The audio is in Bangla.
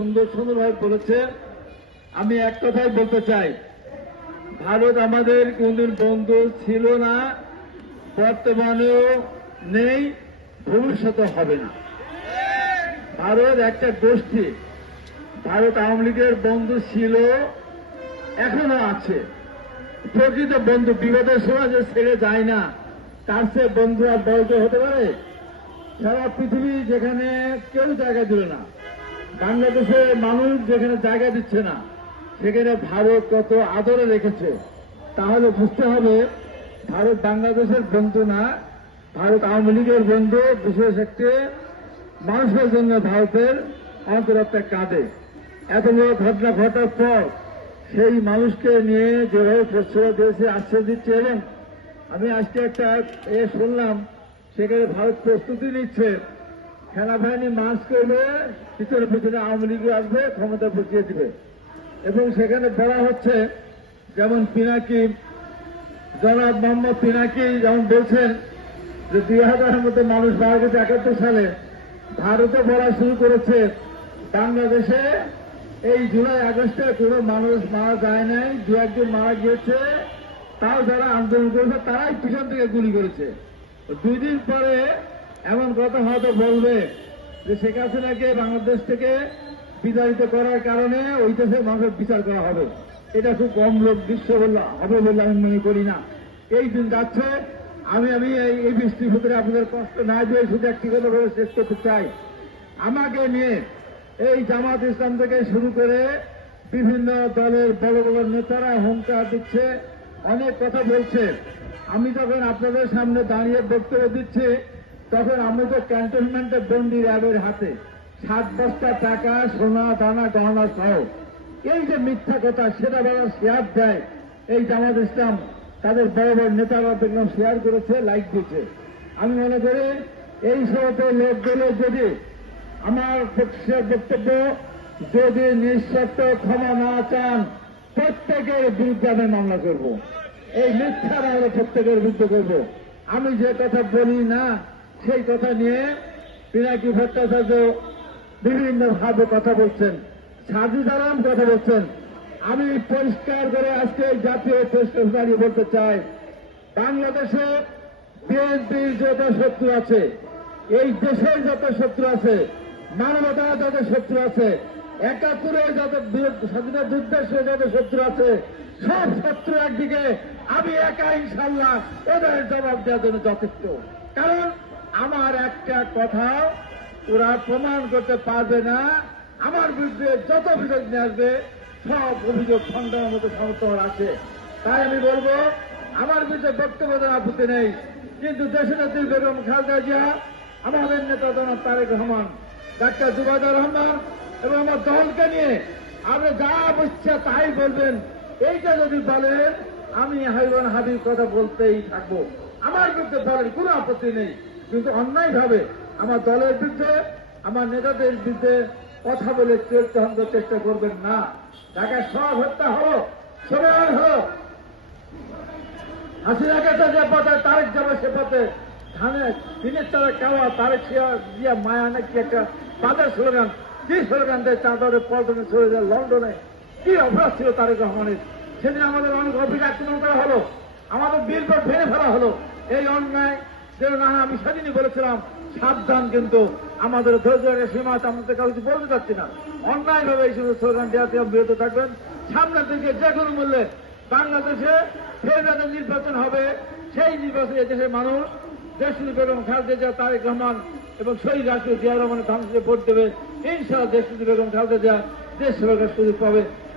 সুন্দরভাবে বলেছে। আমি এক কথাই বলতে চাই, ভারত আমাদের কোনদিন বন্ধু ছিল না, বর্তমানেও নেই, ভবিষ্যতে হবে না। ভারত একটা গোষ্ঠী। ভারত আওয়ামী লীগের বন্ধু ছিল, এখনো আছে। প্রকৃত বন্ধু বিপদের সময় যে ছেড়ে যায় না, তার সে বন্ধু আর বড় হতে পারে? সারা পৃথিবী যেখানে কেউ জায়গা দিল না, বাংলাদেশের মানুষ যেখানে জায়গা দিচ্ছে না, সেখানে ভারত কত আদরে রেখেছে। তাহলে বুঝতে হবে ভারত বাংলাদেশের বন্ধু না, ভারত আওয়ামী লীগের বন্ধু। বিশেষ একটি মানুষের জন্য ভারতের অন্তরাত্মা কাঁদে। এত বড় ঘটনা ঘটার পর সেই মানুষকে নিয়ে যেভাবে প্রশ্রয় দিয়েছে, আশ্বাস দিচ্ছে। এবং আমি আজকে একটা শুনলাম, সেখানে ভারত প্রস্তুতি নিচ্ছে, সেনাবাহিনী মার্চ করবে, পিছনে পিছনে আওয়ামী লীগ আসবে, ক্ষমতা বসিয়ে দিবে। এবং সেখানে বলা হচ্ছে, যেমন পিনাকি, জনাব মোহাম্মদ পিনাকি যেমন বলছেন যে 2000-এর মধ্যে মানুষ মারা গেছে 71 সালে। ভারতও বলা শুরু করেছে, বাংলাদেশে এই জুলাই আগস্টে কোনো মানুষ মারা যায় নাই, দু একজন মারা গিয়েছে, তাও যারা আন্দোলন করেছে তারাই পিছন থেকে গুলি করেছে। 2 দিন পরে এমন কথা হয়তো বলবে যে শেখ হাসিনাকে বাংলাদেশ থেকে বিতাড়িত করার কারণে ওই দেশের মানুষের বিচার করা হবে। এটা খুব কম লোক দৃশ্য হবে বলে আমি মনে করি না। এই দিন যাচ্ছে। আমি এই বৃষ্টির ভিতরে আপনাদের কষ্ট না দিয়ে শুধু একটি কথা বলে শেষ করতে চাই। আমাকে নিয়ে এই জামাত ইসলাম থেকে শুরু করে বিভিন্ন দলের বড় বড় নেতারা হুঙ্কার দিচ্ছে, অনেক কথা বলছে। আমি যখন আপনাদের সামনে দাঁড়িয়ে বক্তব্য দিচ্ছি, তখন আমি তো ক্যান্টনমেন্টে বন্দি র্যাবের হাতে, 7 বস্তা টাকা, সোনা দানা গহনা সহ। এই যে মিথ্যা কথা, সেটা বলার শেয়ার দেয় এই জামাত ইসলাম, তাদের বড় বড় নেতারা দেখলাম শেয়ার করেছে, লাইক দিয়েছে। আমি মনে করি এই সমস্ত লোকগুলো যদি আমার বক্তব্য যদি নিঃশর্ত ক্ষমা না চান, প্রত্যেকের বিরুদ্ধে আমি মামলা করব। এই মিথ্যা মামলা প্রত্যেকের বিরুদ্ধে করব। আমি যে কথা বলি না, সেই কথা নিয়ে পিনাকি ভট্টাচার্য বিভিন্নভাবে কথা বলছেন, সাজিদ আলম কথা বলছেন। আমি পরিষ্কার করে আজকে জাতীয় প্রেসক্লাব দাঁড়িয়ে বলতে চাই, বাংলাদেশে বিএনপির যত শত্রু আছে, এই দেশের যত শত্রু আছে, মানবতার যত শত্রু আছে, 71-এ যত স্বাধীনতা যুদ্ধের যত শত্রু আছে, সব শত্রু একদিকে, আমি একা ইনশাল্লাহ ওদের জবাব দেওয়ার জন্য যথেষ্ট। কারণ আমার একটা কথা ওরা প্রমাণ করতে পারবে না। আমার বিরুদ্ধে যত অভিযোগ নিয়ে আসবে, সব অভিযোগ খণ্ডনের মতো সমর্থন আছে। তাই আমি বলবো, আমার বিরুদ্ধে বক্তব্য দেওয়ার আপত্তি নেই, কিন্তু দেশনেত্রী বেগম খালেদা জিয়া, আমাদের নেতা জনাব তারেক রহমান, ডাক্তার জুবাইদুর রহমান এবং আমার দলকে নিয়ে আপনি যা ইচ্ছা তাই বলবেন। এইটা যদি বলেন, আমি হাইওয়ান হাবির কথা বলতেই থাকবো। আমার বিরুদ্ধে বলেন, কোনো আপত্তি নেই, কিন্তু অন্যায়ভাবে আমার দলের বিরুদ্ধে, আমার নেতাদের বিরুদ্ধে কথা বলে চলতে চেষ্টা করবেন না। ঢাকায় সব হত্যা হলো, সময় হলো, হাসিনাকে তো যে পথে তারেক যাবে সে পথে দিনের তারা কেওয়া তারেক দিয়া মায়া নাকি একটা বাজার স্লোগান, কি স্লোগান দেয়, চাঁদরে পল্টনে চলে যায় লন্ডনে। কি অভ্যাস ছিল তারেক রহমানের। সেদিন আমাদের অনেক অফিস আক্রমণ করা হলো, আমাদের বিলবোর্ড ভেঙে ফেলা হলো। এই অন্যায় যেন না, আমি সেদিনই বলেছিলাম সাবধান, কিন্তু আমাদের ধৈর্যের সীমা আছে, আমাদের কারো কিছু বলতে চাচ্ছি না। অন্যায়ভাবে এই সমস্ত স্লোগান দেওয়া থেকে বিরত থাকবেন। সামনের দিকে যে কোনো মূল্যে বাংলাদেশে ফের নির্বাচন হবে, সেই নির্বাচনে দেশের মানুষ দেশনেত্রী বেগম খালেদা জিয়া, তারেক রহমান এবং শহীদ রাষ্ট্রপতি জিয়া রহমানের ধানের ভোট দেবে। ইনশাআল্লাহ দেশনেত্রী বেগম খালেদা জিয়া দেশ সেবাকের সুযোগ পাবে।